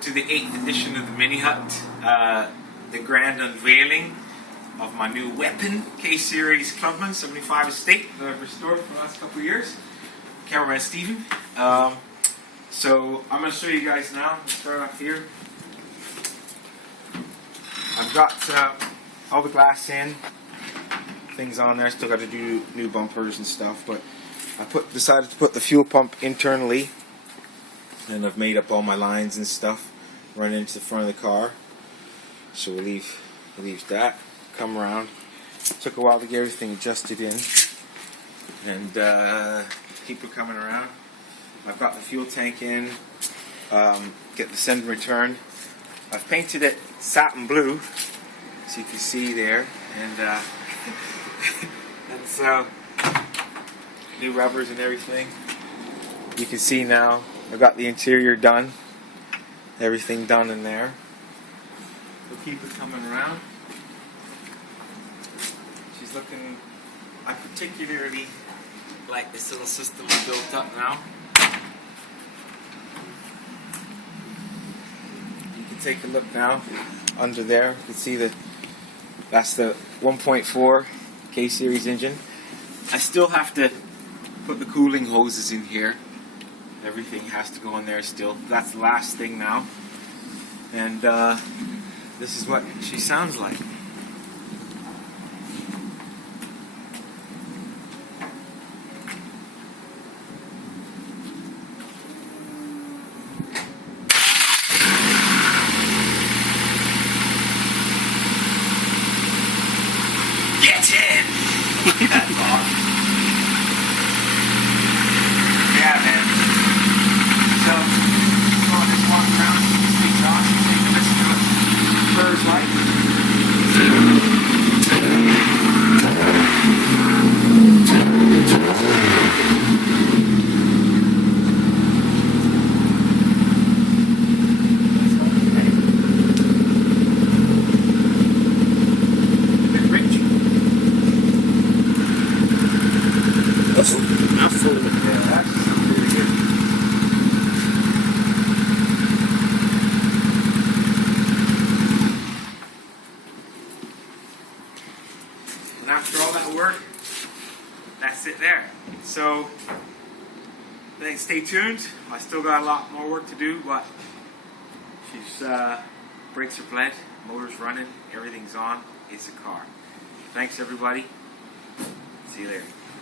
welcome to the 8th edition of the Mini Hut, the grand unveiling of my new weapon, K-Series Clubman 75 Estate that I've restored for the last couple of years. Cameraman Stephen. So I'm going to show you guys now. Let's start off here. I've got all the glass in, things on there. Still got to do new bumpers and stuff, but I decided to put the fuel pump internally, and I've made up all my lines and stuff running into the front of the car. So we'll leave that. Come around. Took a while to get everything adjusted in, and keep it coming around. I've got the fuel tank in. Get the send and return. I've painted it satin blue, so you can see there, and that's new rubbers and everything. You can see now I've got the interior done, everything done in there. We'll keep it coming around. She's looking, I particularly like this little system I built up now. You can take a look now under there. You can see that's the 1.4 K-Series engine. I still have to put the cooling hoses in here. Everything has to go in there still. That's the last thing now. And this is what she sounds like. Get in! That's awesome. Yeah, man. So, just walk around, this thing's on, take a listen to it. Birds like. Mouthful of it. Yeah, that's really good. And after all that work, that's it there. So, stay tuned. I still got a lot more work to do, but she's brakes are bled, motor's running, everything's on. It's a car. Thanks everybody. See you later.